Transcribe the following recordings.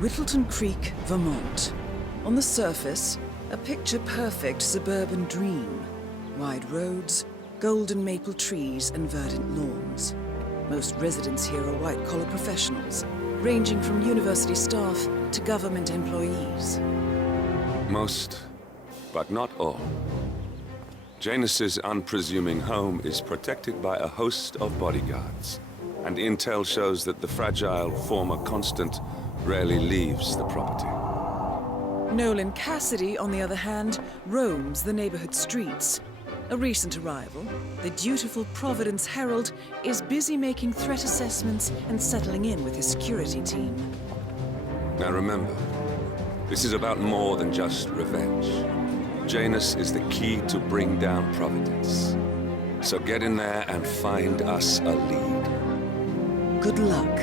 Whittleton Creek, Vermont. On the surface, a picture-perfect suburban dream. Wide roads, golden maple trees, and verdant lawns. Most residents here are white-collar professionals, ranging from university staff to government employees. Most, but not all. Janus's unpresuming home is protected by a host of bodyguards, and intel shows that the fragile former constant rarely leaves the property. Nolan Cassidy, on the other hand, roams the neighborhood streets. A recent arrival, the dutiful Providence Herald is busy making threat assessments and settling in with his security team. Now remember, this is about more than just revenge. Janus is the key to bring down Providence. So get in there and find us a lead. Good luck,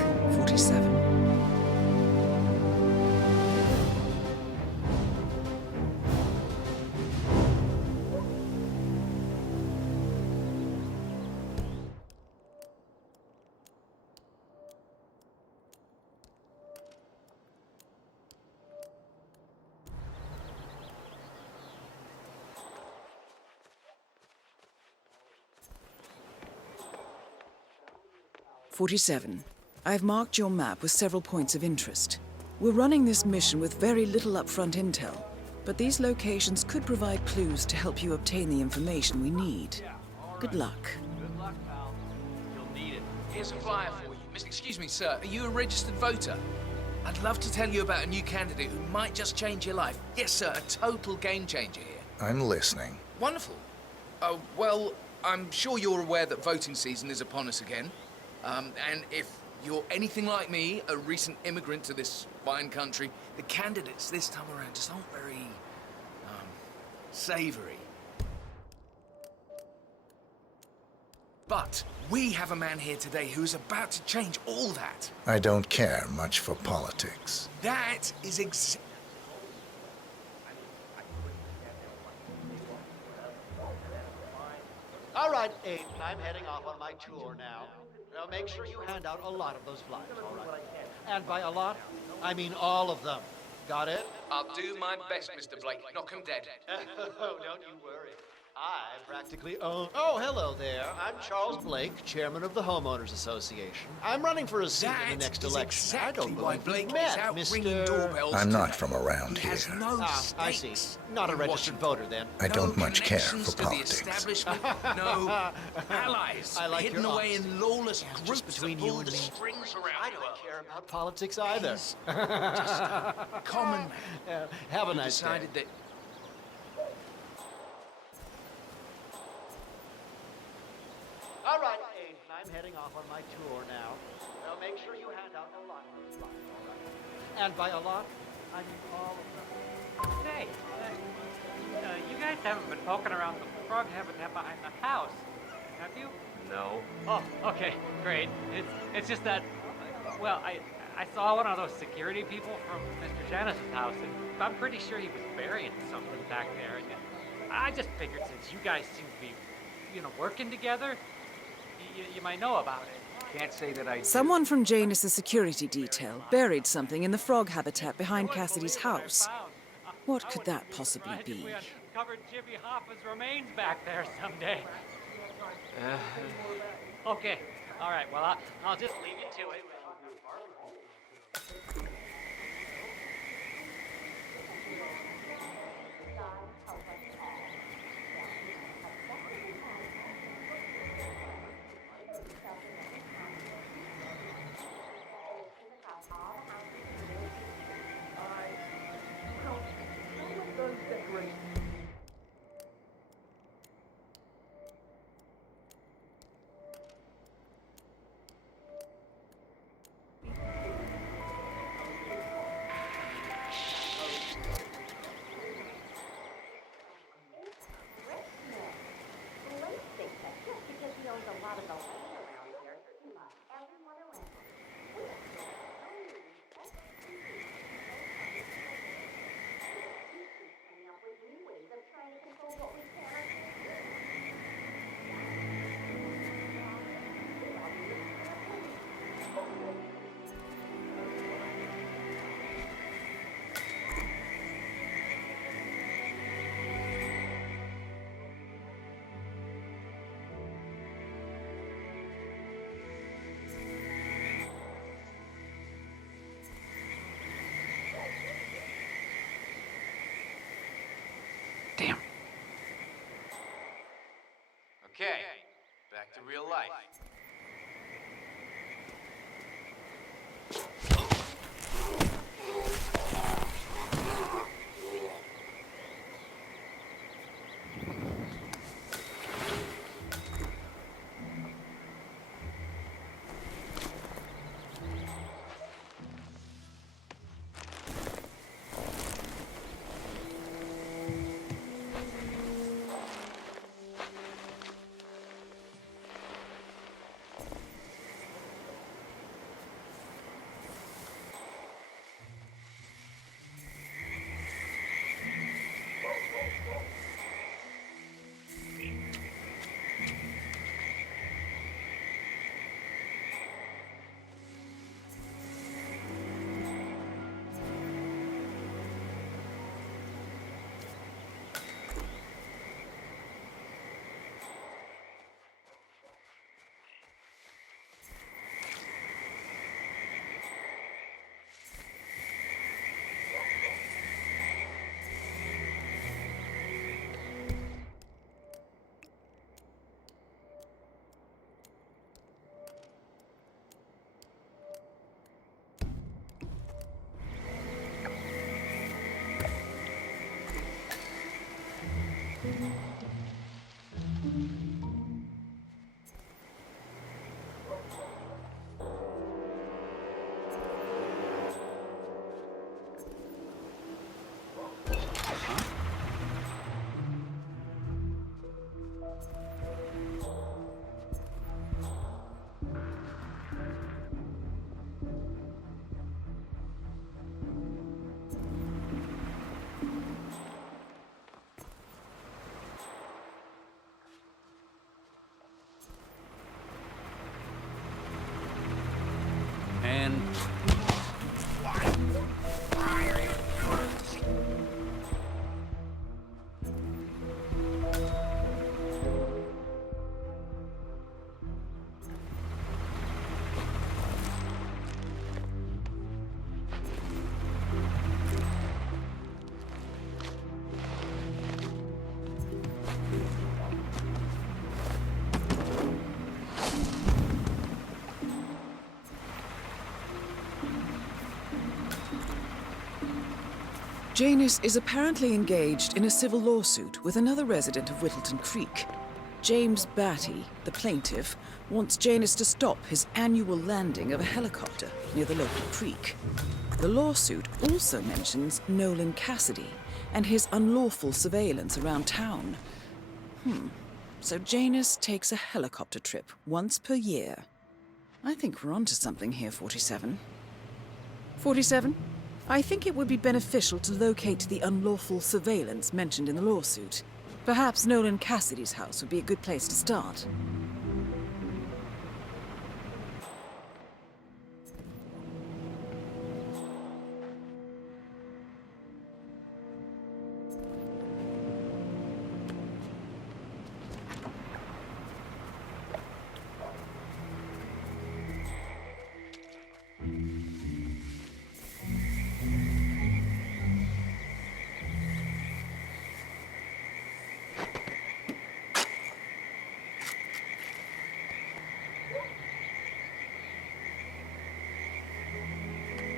47. I've marked your map with several points of interest. We're running this mission with very little upfront intel, but these locations could provide clues to help you obtain the information we need. Good luck. Good luck, pal. You'll need it. Here's a flyer for you. Excuse me, sir. Are you a registered voter? I'd love to tell you about a new candidate who might just change your life. Yes, sir. A total game changer here. I'm listening. Wonderful. Well, I'm sure you're aware that voting season is upon us again. And if you're anything like me, a recent immigrant to this fine country, the candidates this time around just aren't very, savory. But we have a man here today who is about to change all that. I don't care much for politics. That is All right, Aiden, I'm heading off on my tour now. Now make sure you hand out a lot of those flyers, all right? And by a lot, I mean all of them. Got it? I'll do my best, Mr. Blake. Knock 'em dead. Oh, don't you worry. I practically own... Oh, hello there. I'm Charles Blake, chairman of the Homeowners Association. I'm running for a seat in the next election. I don't why believe Blake we met, is out Mr. ringing doorbells. I'm not from around He here. has no I see. stakes Not a in registered Washington. voter, then. I don't No much care connections for to the politics. establishment, no allies I like hidden your away honesty. in lawless Yeah, groups just between that you pull and the me. strings around I you. don't care about politics either. He's just a common man Have a who nice day. decided that All right, Aiden, I'm heading off on my tour now. Now make sure you hand out a lot of those flyers, all right? And by a lot, I mean all of them. Say, you guys haven't been poking around the frog habitat behind the house, have you? No. Oh, okay, great. It's just that, well, I saw one of those security people from Mr. Janus's house, and I'm pretty sure he was burying something back there. And I just figured since you guys seem to be, working together, you might know about it. Can't say that I... Someone from Janus's security detail buried something in the frog habitat behind Cassidy's house. What could that possibly be? We uncovered Jimmy Hoffa's remains back there someday. Okay, all right, well, I'll just leave you to it. Okay, back to real life. And Janus is apparently engaged in a civil lawsuit with another resident of Whittleton Creek. James Batty, the plaintiff, wants Janus to stop his annual landing of a helicopter near the local creek. The lawsuit also mentions Nolan Cassidy and his unlawful surveillance around town. So Janus takes a helicopter trip once per year. I think we're onto something here, 47. 47? I think it would be beneficial to locate the unlawful surveillance mentioned in the lawsuit. Perhaps Nolan Cassidy's house would be a good place to start.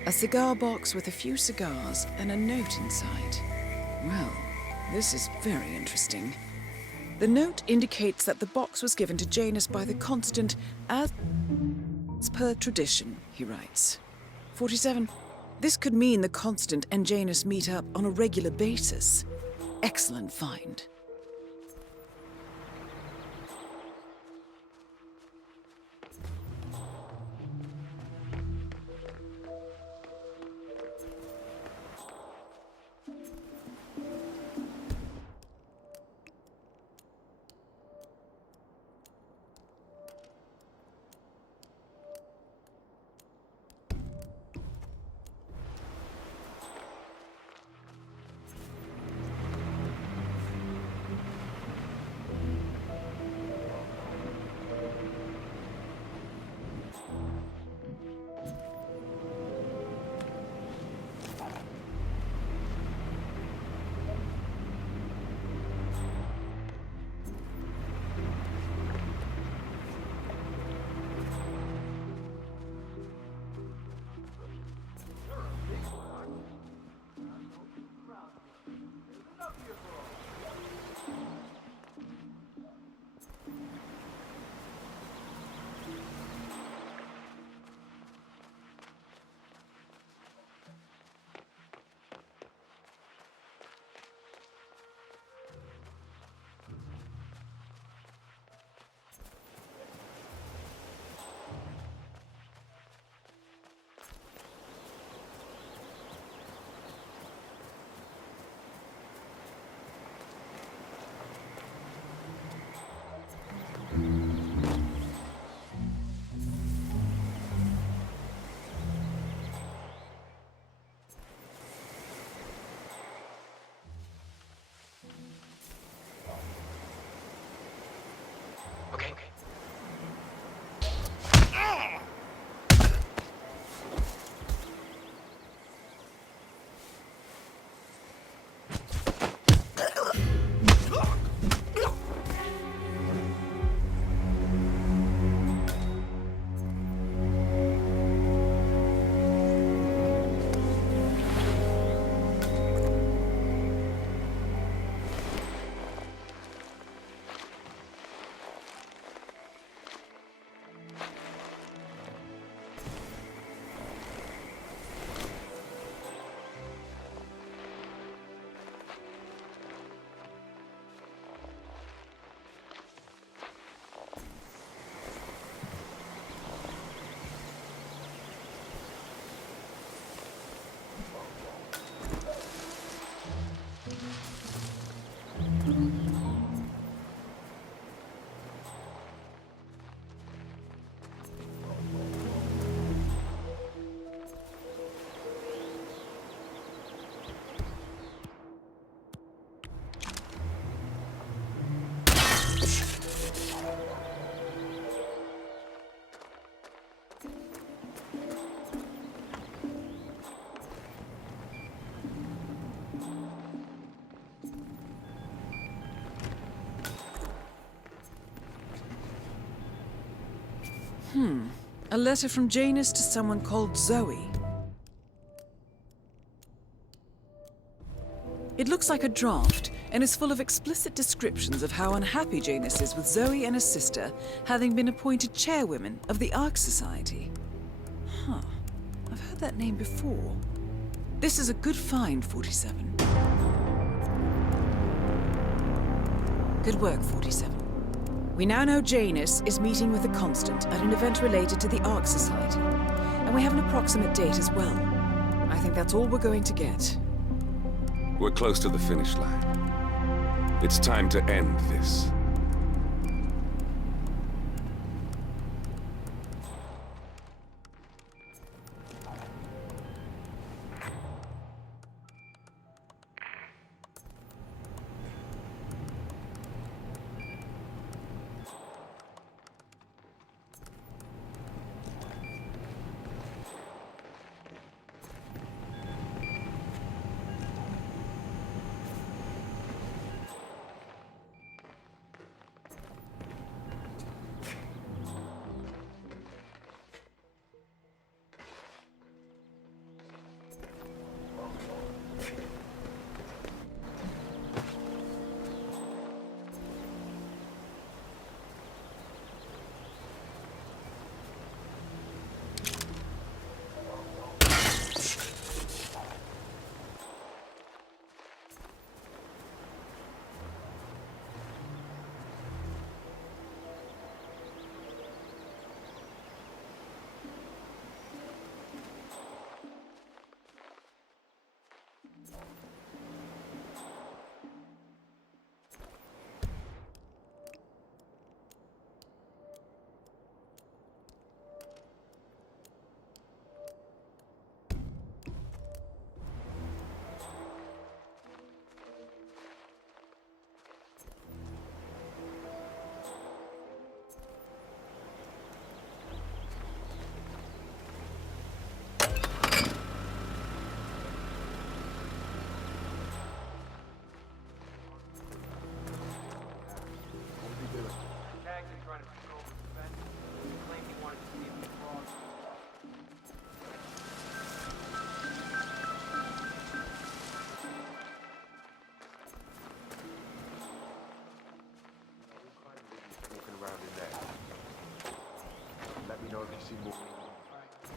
A cigar box with a few cigars and a note inside. Well, this is very interesting. The note indicates that the box was given to Janus by the Constant as per tradition, he writes. 47. This could mean the Constant and Janus meet up on a regular basis. Excellent find. A letter from Janus to someone called Zoe. It looks like a draft and is full of explicit descriptions of how unhappy Janus is with Zoe and her sister having been appointed chairwomen of the Ark Society. Huh. I've heard that name before. This is a good find, 47. Good work, 47. We now know Janus is meeting with the Constant at an event related to the Ark Society, and we have an approximate date as well. I think that's all we're going to get. We're close to the finish line. It's time to end this.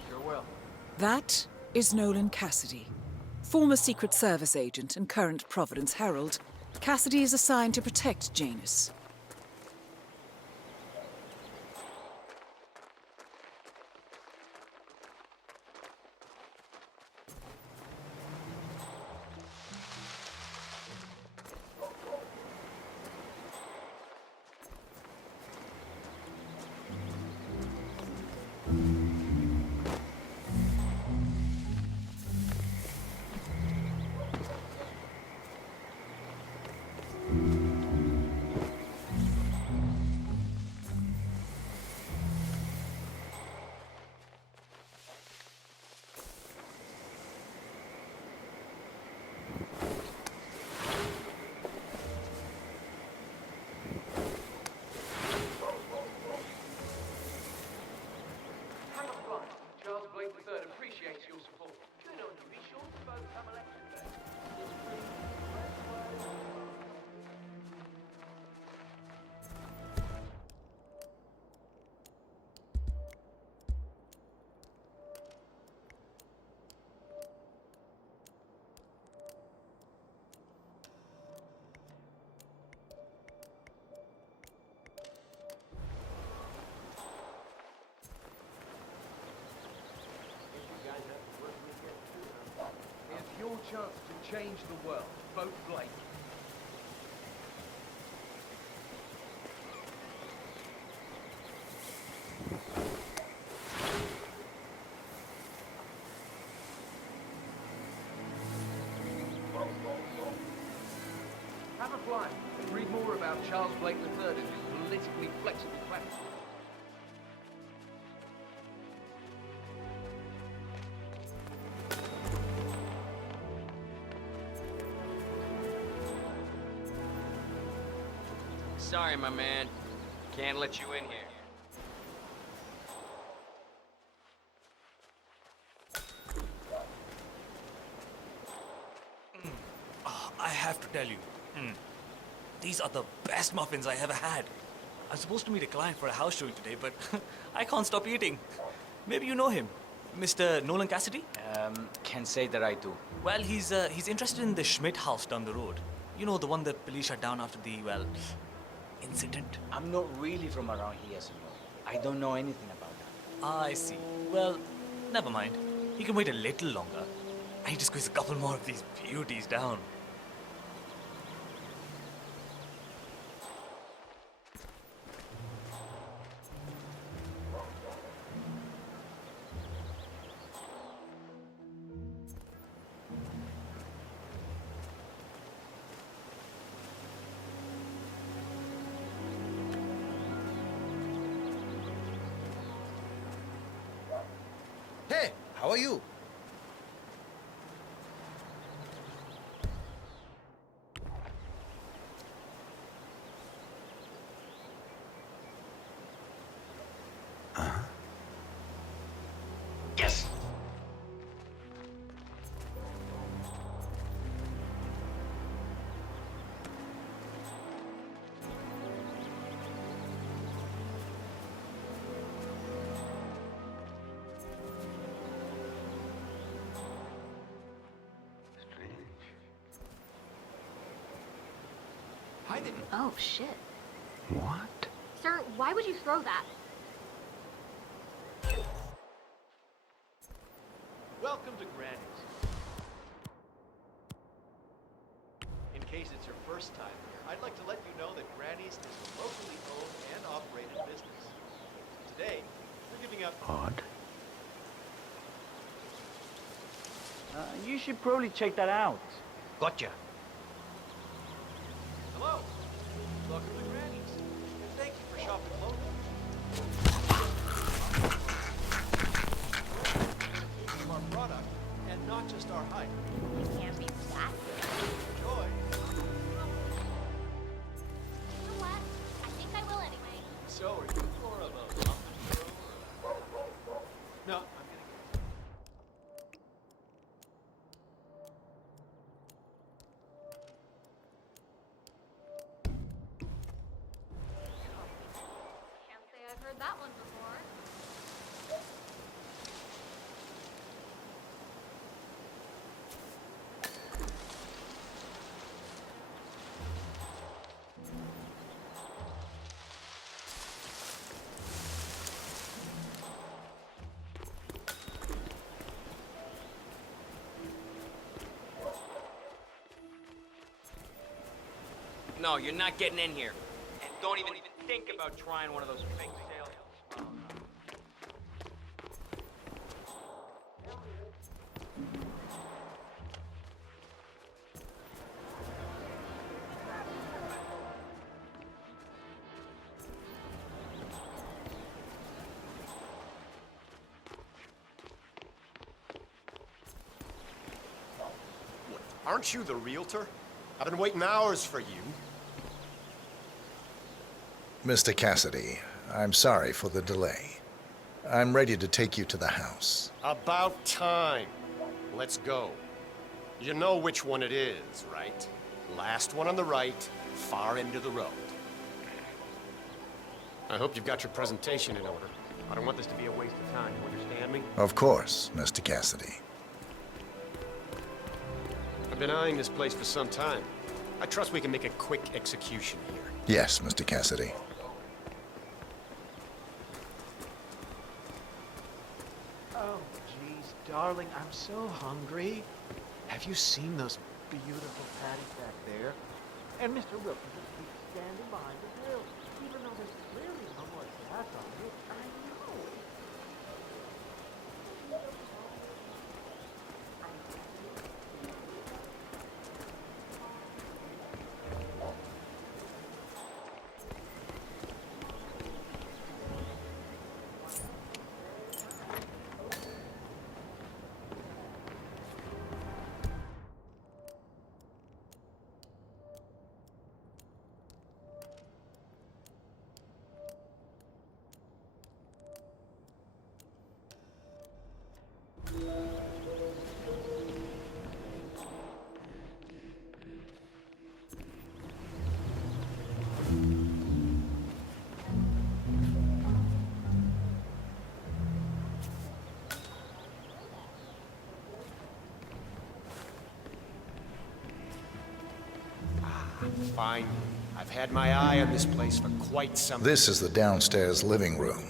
Sure will. That is Nolan Cassidy, former Secret Service agent and current Providence Herald. Cassidy is assigned to protect Janus. Charles Blake III appreciates your support. Good on you. Be sure to vote come election day. It's your chance to change the world. Vote Blake. Have a fly and read more about Charles Blake III and his politically flexible platform. Sorry, my man. Can't let you in here. have to tell you. These are the best muffins I ever had. I'm supposed to meet a client for a house showing today, but I can't stop eating. Maybe you know him, Mr. Nolan Cassidy? Can't say that I do. Well, he's interested in the Schmidt house down the road. You know, the one that police shut down after the, well, incident. I'm not really from around here, senor. I don't know anything about that. I see. Well, never mind. He can wait a little longer. I need to squeeze a couple more of these beauties down. Hey, how are you? Yes! Oh, shit. What? Sir, why would you throw that? Welcome to Granny's. In case it's your first time here, I'd like to let you know that Granny's is a locally owned and operated business. Today, we're giving out... Odd. You should probably check that out. Gotcha. Hello. Welcome to Granny's. And thank you for shopping local. Of our product, and not just our hype. You can't beat that. Enjoy. You know what? I think I will anyway. So, are you more of a muffin thrower or... No, I'm gonna... Can't say I've heard that one before. No, you're not getting in here. And don't even think about trying one of those fake sales. Aren't you the realtor? I've been waiting hours for you. Mr. Cassidy, I'm sorry for the delay. I'm ready to take you to the house. About time. Let's go. You know which one it is, right? Last one on the right, far end of the road. I hope you've got your presentation in order. I don't want this to be a waste of time, you understand me? Of course, Mr. Cassidy. I've been eyeing this place for some time. I trust we can make a quick execution here. Yes, Mr. Cassidy. Oh, geez, darling, I'm so hungry. Have you seen those beautiful patties back there? And Mr. Wilson just keeps standing behind the grill, even though there's clearly no more gas on it. I know. Fine. I've had my eye on this place for quite some... This is the downstairs living room.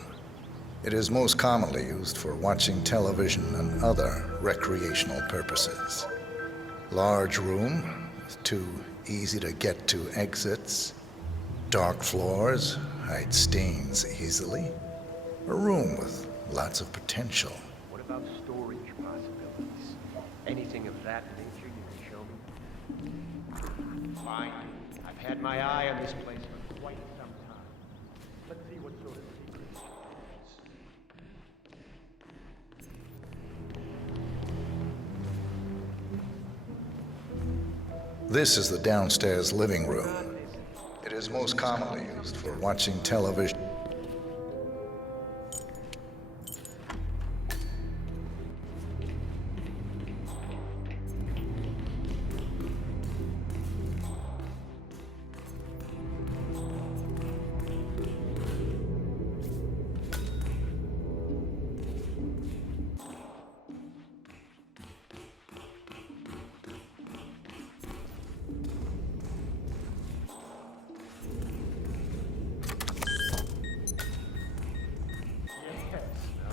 It is most commonly used for watching television and other recreational purposes. Large room with 2 easy-to-get-to exits. Dark floors hide stains easily. A room with lots of potential. What about storage possibilities? Anything of that nature you can show me? Fine. I've had my eye on this place for quite some time. Let's see what sort of secrets. This is the downstairs living room. It is most commonly used for watching television.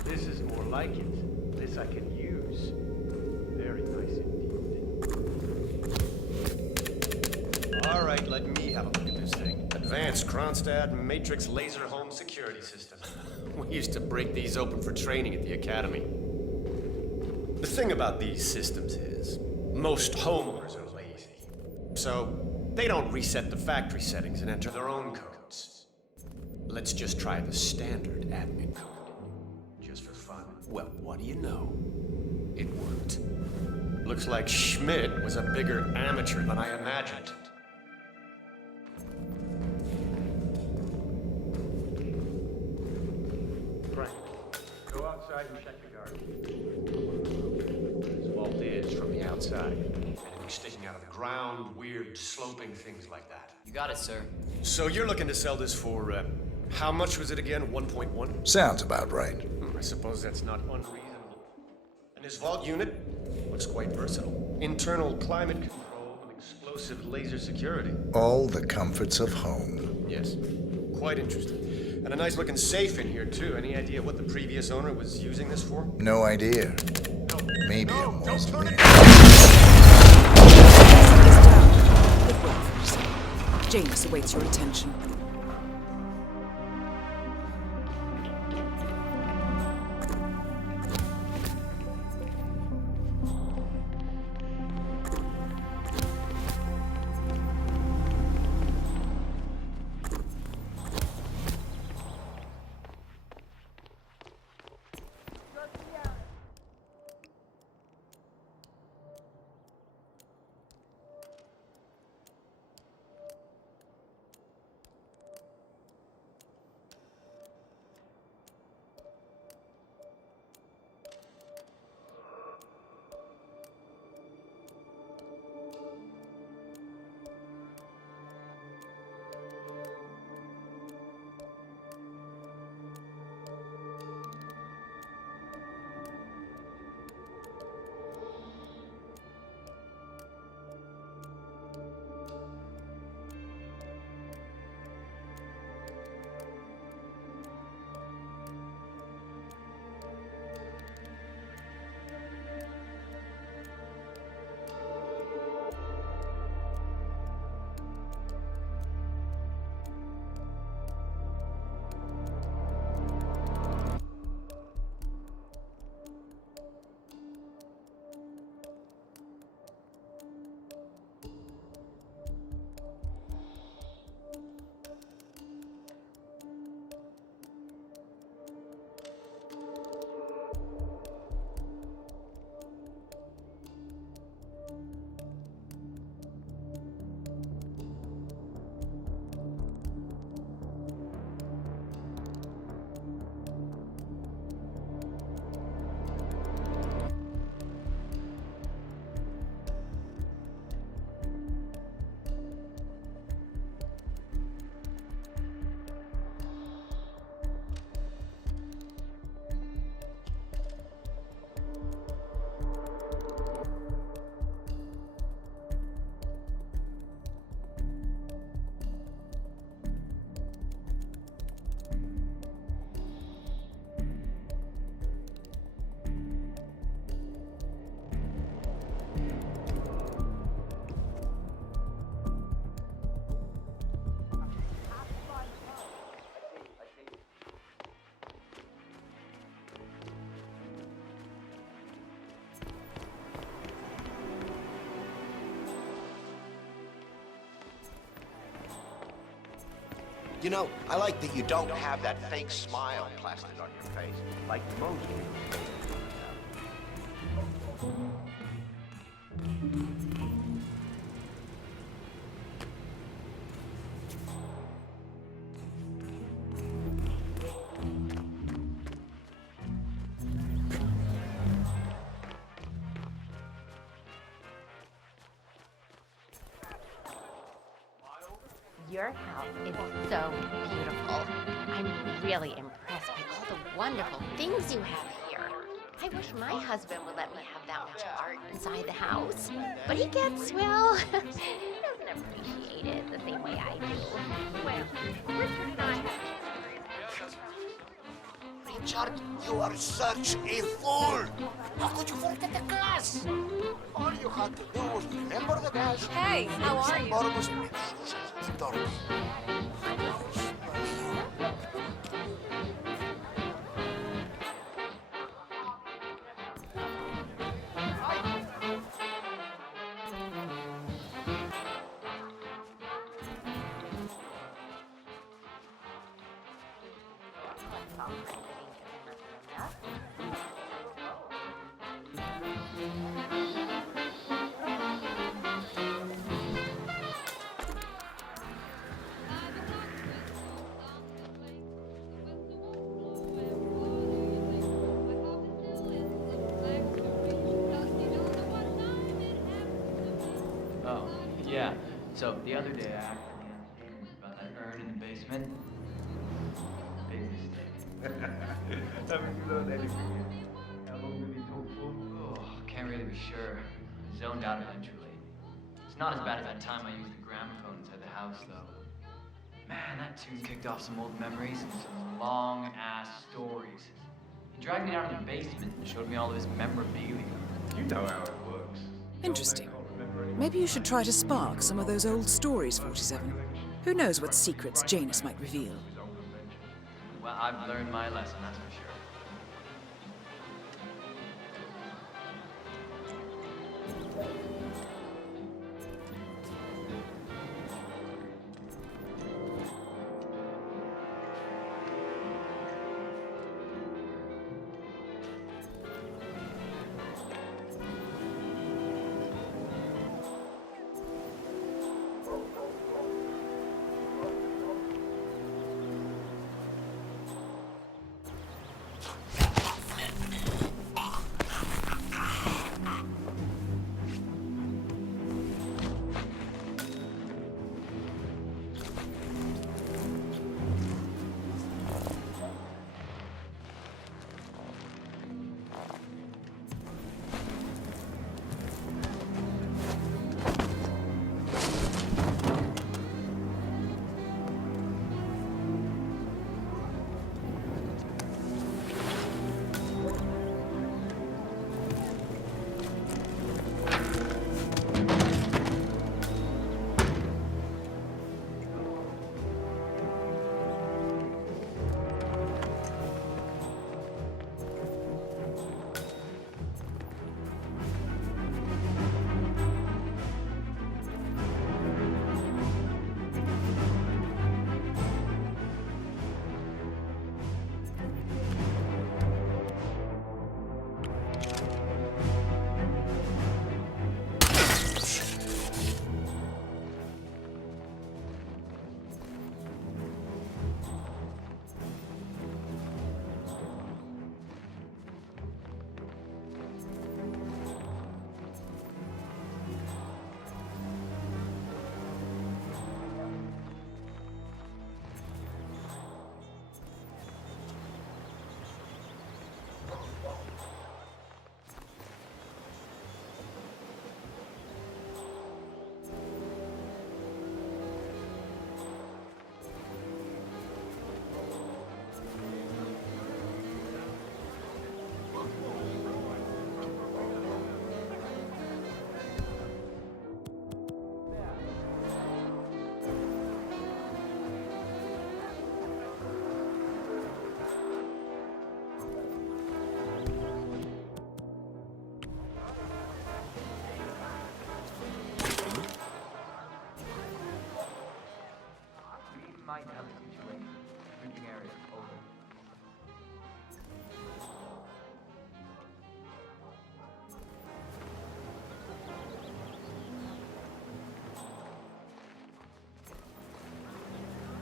This is more like it. This I can use. Very nice indeed. All right, let me have a look at this thing. Advanced Kronstadt Matrix Laser Home Security System. We used to break these open for training at the academy. The thing about these systems is, most homeowners are lazy. So, they don't reset the factory settings and enter their own codes. Let's just try the standard admin code. Just for fun. Well, what do you know? It worked. Looks like Schmidt was a bigger amateur than I imagined. Frank, go outside and check the garden. This vault is from the outside. Anything sticking out of the ground, weird sloping things like that. You got it, sir. So you're looking to sell this for, how much was it again? 1.1? Sounds about right. I suppose that's not unreasonable. And this vault unit looks quite versatile. Internal climate control and explosive laser security. All the comforts of home. Yes, quite interesting. And a nice looking safe in here too. Any idea what the previous owner was using this for? No idea. No. Maybe No, a don't mausoleum. turn it. Is down. Good work, Ferguson. Janus awaits your attention. You know, I like that you don't have that fake smile plastered on your face, like most people. Your house is so beautiful. I'm really impressed by all the wonderful things you have here. I wish my husband would let me have that much art inside the house. But he gets, well, he doesn't appreciate it the same way I do. Well, Richard and I have Richard, you are such a fool! How could you forget the class? All you had to do was remember the dash. Hey, how are you? Oh, yeah. So the other day I accidentally asked James about that urn in the basement. Big mistake. Haven't you learned anything yet? How long did he talk for? Oh, can't really be sure. Zoned out eventually. It's not as bad as that time I used the gramophone inside the house, though. Man, that tune kicked off some old memories and some long-ass stories. He dragged me down to the basement and showed me all of his memorabilia. You know how it works. Interesting. Maybe you should try to spark some of those old stories, 47. Who knows what secrets Janus might reveal? Well, I've learned my lesson, that's for sure.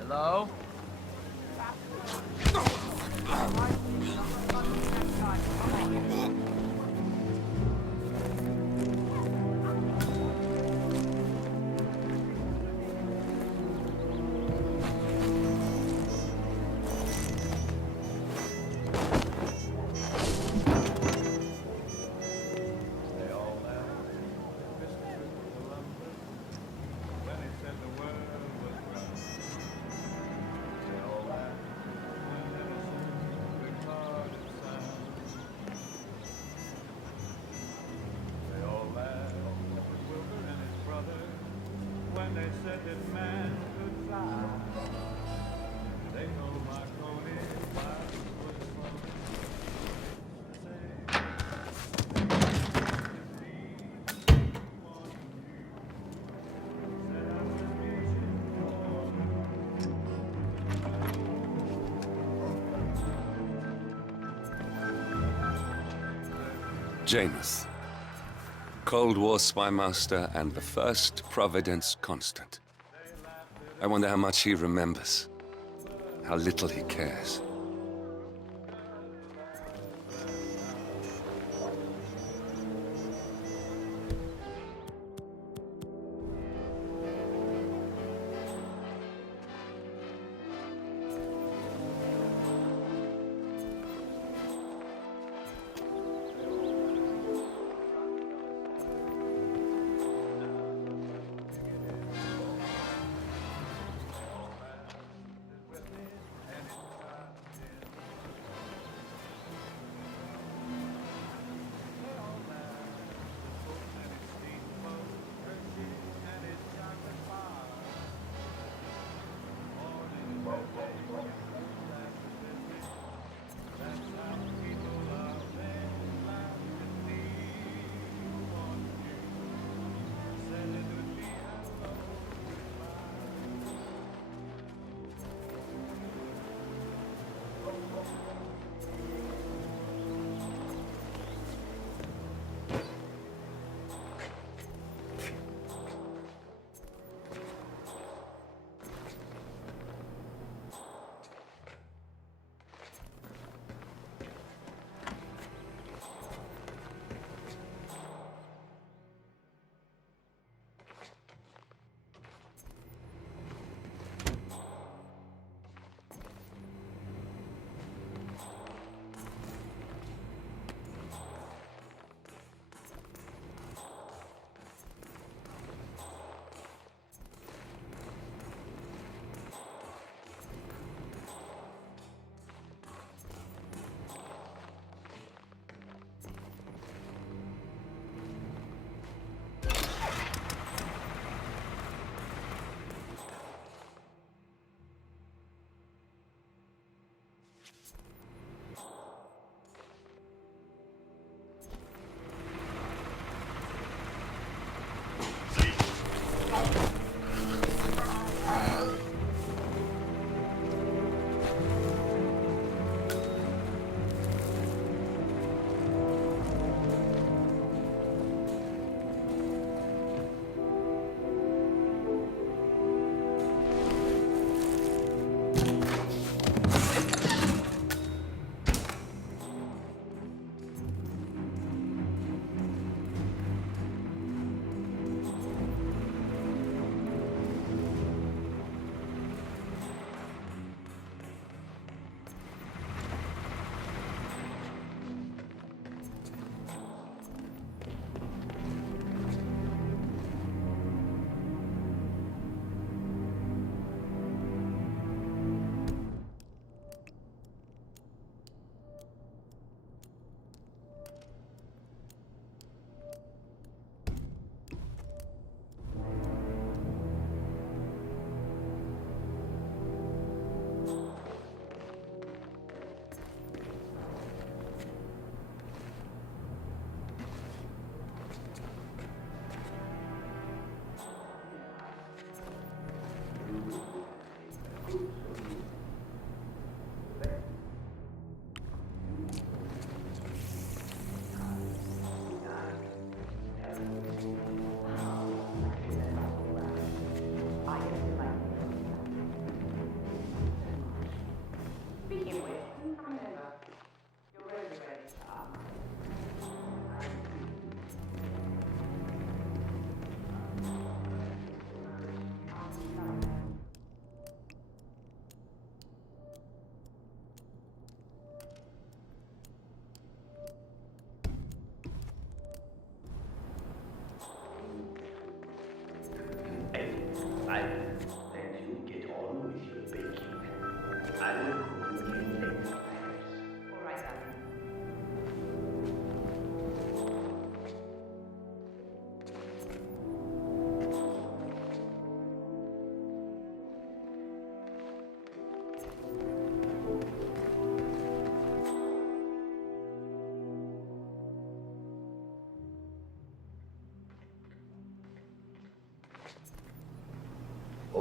Hello? When they said that man could fly, they told Marconi life was fun. Janus, Cold War spy master and the first Providence constant. I wonder how much he remembers, how little he cares.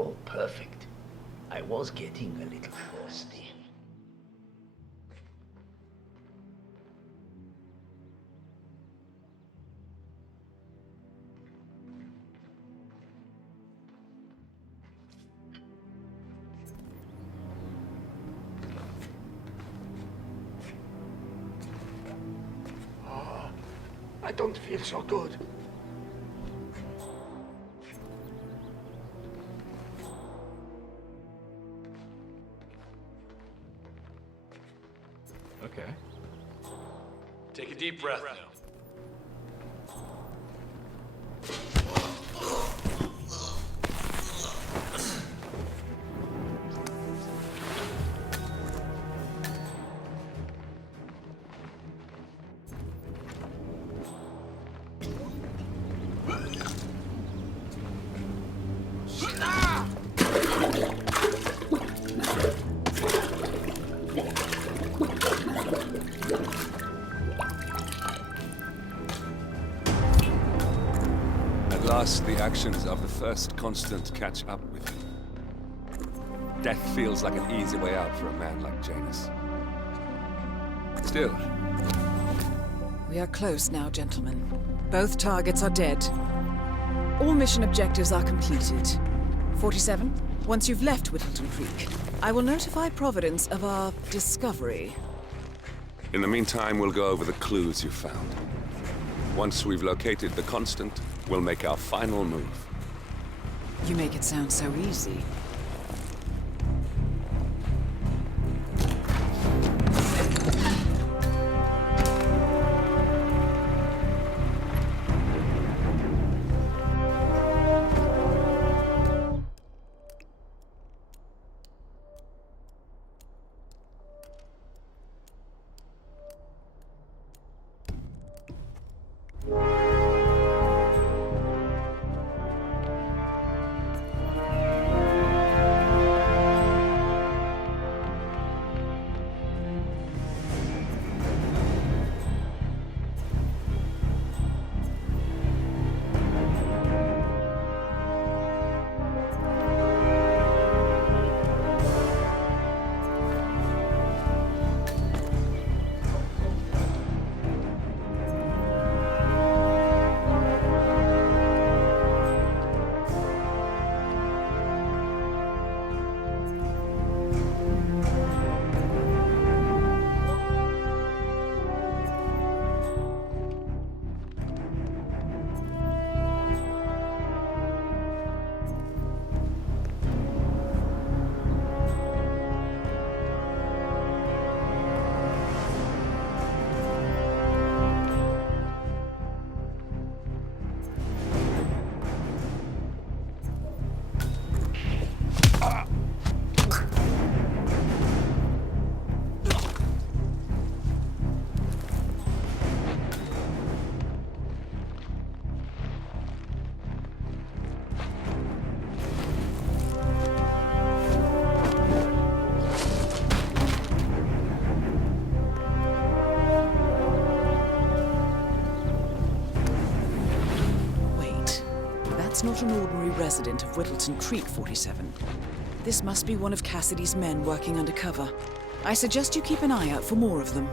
Oh, perfect. I was getting a little thirsty. Oh, I don't feel so good. Okay. Take a deep breath now. At last, the actions of the first constant catch up with you. Death feels like an easy way out for a man like Janus. Still, We are close now, gentlemen. Both targets are dead. All mission objectives are completed. 47, once you've left Whittleton Creek, I will notify Providence of our discovery. in the meantime, we'll go over the clues you found. Once we've located the constant, we'll make our final move. You make it sound so easy. That's not an ordinary resident of Whittleton Creek, 47. This must be one of Cassidy's men working undercover. I suggest you keep an eye out for more of them.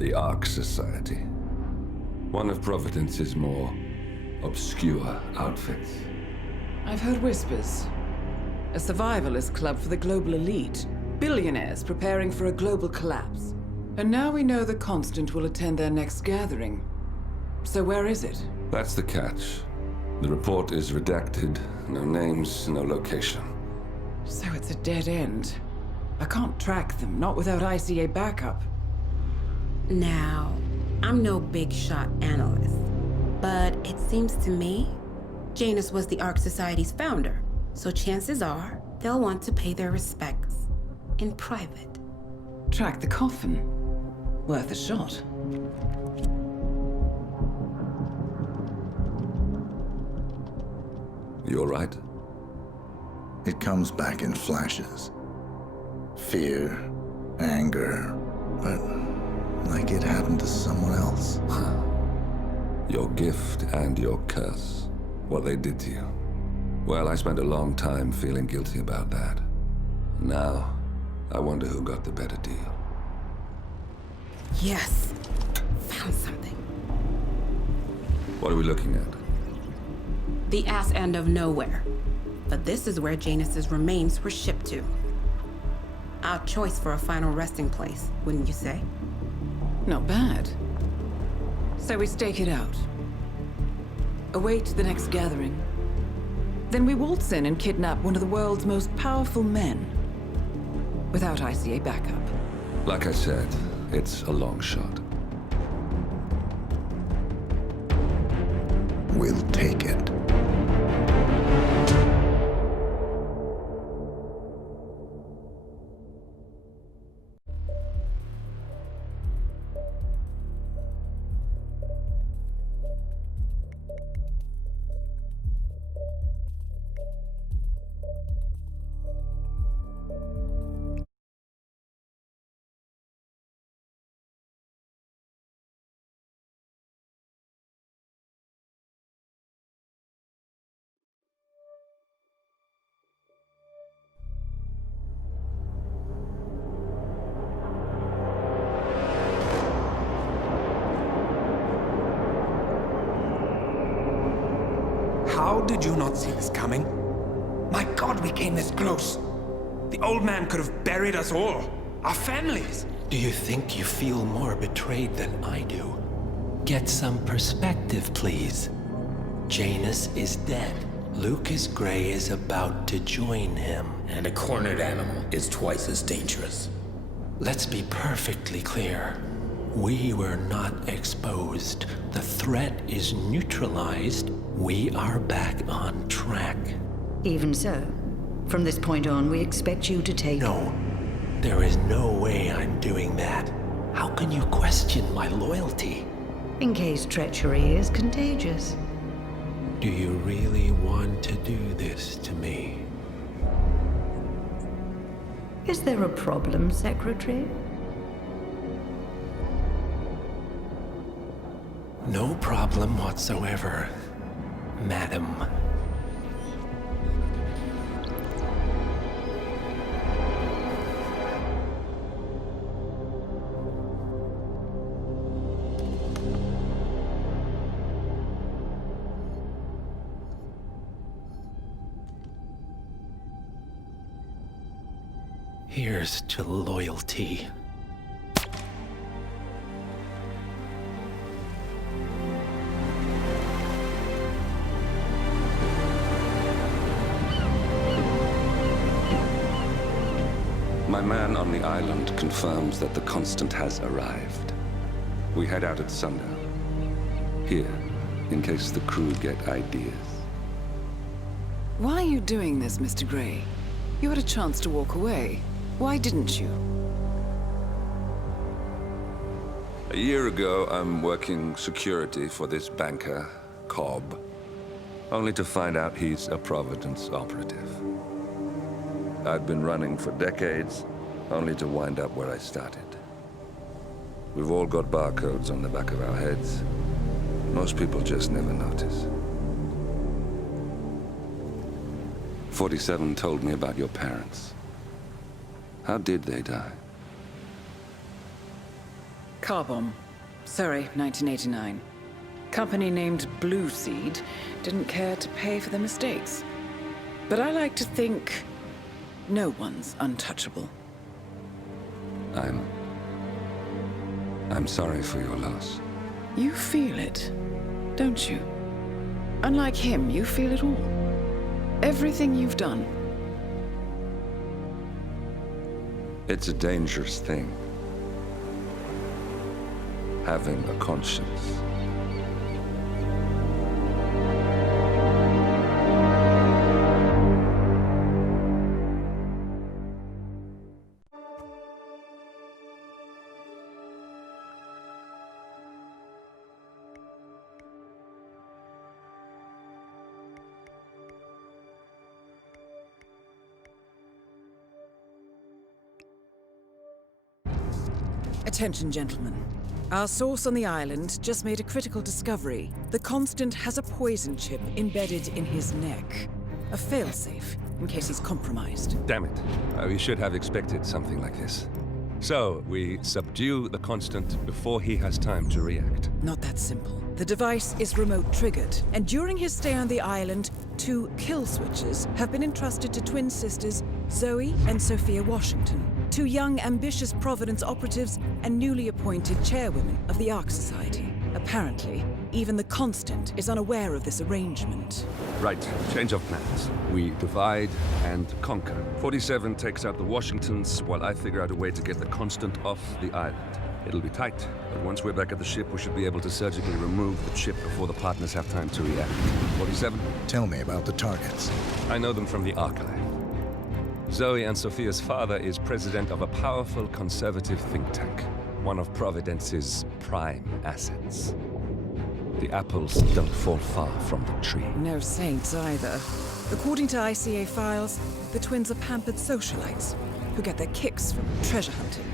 The Ark Society. One of Providence's more obscure outfits. I've heard whispers. A survivalist club for the global elite. Billionaires preparing for a global collapse. And now we know the Constant will attend their next gathering. So where is it? That's the catch. The report is redacted. No names, no location. So it's a dead end. I can't track them, not without ICA backup. Now, I'm no big shot analyst, but it seems to me Janus was the Ark Society's founder, so chances are they'll want to pay their respects in private. Track the coffin. Worth a shot. You all right? It comes back in flashes. Fear, anger, but like it happened to someone else. Your gift and your curse. What they did to you. Well, I spent a long time feeling guilty about that. Now, I wonder who got the better deal. Yes, found something. What are we looking at? The ass end of nowhere. But this is where Janus's remains were shipped to. Our choice for a final resting place, wouldn't you say? Not bad. So we stake it out. Await the next gathering. Then we waltz in and kidnap one of the world's most powerful men. Without ICA backup. Like I said, it's a long shot. We'll take it. How did you not see this coming? My God, we came this close. The old man could have buried us all. Our families. Do you think you feel more betrayed than I do? Get some perspective, please. Janus is dead. Lucas Gray is about to join him. And a cornered animal is twice as dangerous. Let's be perfectly clear. We were not exposed. The threat is neutralized. We are back on track. Even so, from this point on, we expect you to take... No. There is no way I'm doing that. How can you question my loyalty? In case treachery is contagious. Do you really want to do this to me? Is there a problem, Secretary? No problem whatsoever, Madam. Here's to loyalty. My man on the island confirms that the Constant has arrived. We head out at sundown. Here, in case the crew get ideas. Why are you doing this, Mr. Gray? You had a chance to walk away. Why didn't you? A year ago, I'm working security for this banker, Cobb, only to find out he's a Providence operative. I'd been running for decades, only to wind up where I started. We've all got barcodes on the back of our heads. Most people just never notice. 47 told me about your parents. How did they die? Car bomb. Surrey, 1989. Company named Blue Seed didn't care to pay for their mistakes. But I like to think no one's untouchable. I'm sorry for your loss. You feel it, don't you? Unlike him, you feel it all. Everything you've done. It's a dangerous thing. Having a conscience. Attention, gentlemen. Our source on the island just made a critical discovery. The Constant has a poison chip embedded in his neck. A failsafe, in case he's compromised. Damn it. We should have expected something like this. So, we subdue the Constant before he has time to react. Not that simple. The device is remote-triggered, and during his stay on the island, 2 kill switches have been entrusted to twin sisters Zoe and Sophia Washington, 2 young, ambitious Providence operatives and newly appointed chairwomen of the Ark Society. Apparently, even the Constant is unaware of this arrangement. Right, change of plans. We divide and conquer. 47 takes out the Washingtons, while I figure out a way to get the Constant off the island. It'll be tight, but once we're back at the ship, we should be able to surgically remove the chip before the partners have time to react. 47? Tell me about the targets. I know them from the archive. Zoe and Sophia's father is president of a powerful conservative think tank, one of Providence's prime assets. The apples don't fall far from the tree. No saints either. According to ICA files, the twins are pampered socialites who get their kicks from treasure hunting.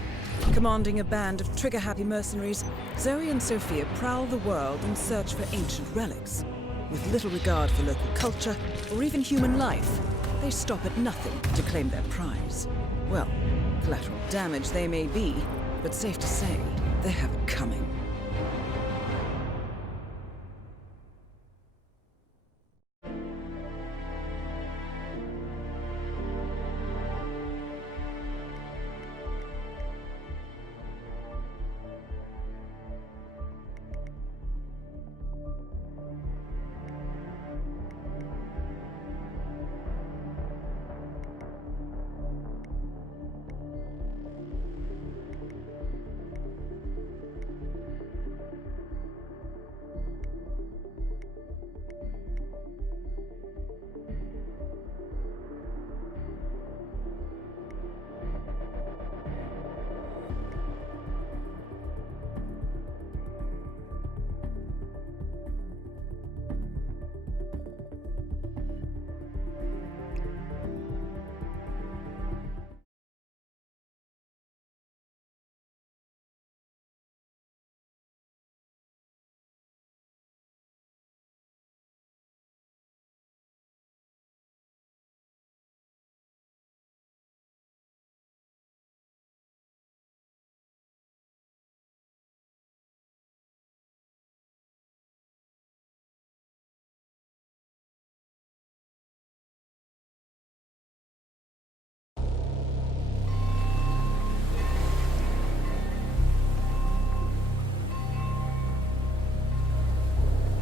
Commanding a band of trigger-happy mercenaries, Zoe and Sophia prowl the world in search for ancient relics. With little regard for local culture or even human life, they stop at nothing to claim their prize. Well, collateral damage they may be, but safe to say, they have it coming.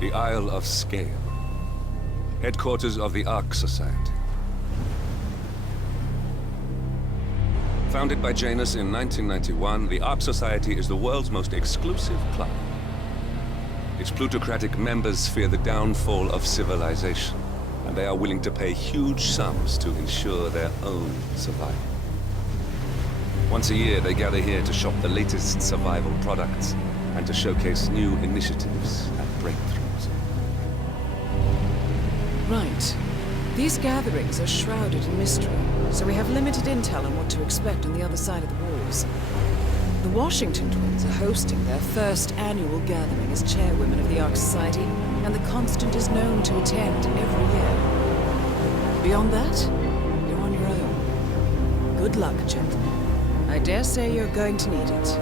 The Isle of Scale, headquarters of the Ark Society. Founded by Janus in 1991, the Ark Society is the world's most exclusive club. Its plutocratic members fear the downfall of civilization, and they are willing to pay huge sums to ensure their own survival. Once a year, they gather here to shop the latest survival products and to showcase new initiatives and breakthroughs. Right. These gatherings are shrouded in mystery, so we have limited intel on what to expect on the other side of the walls. The Washington twins are hosting their first annual gathering as chairwomen of the Ark Society, and the Constant is known to attend every year. Beyond that, you're on your own. Good luck, gentlemen. I dare say you're going to need it.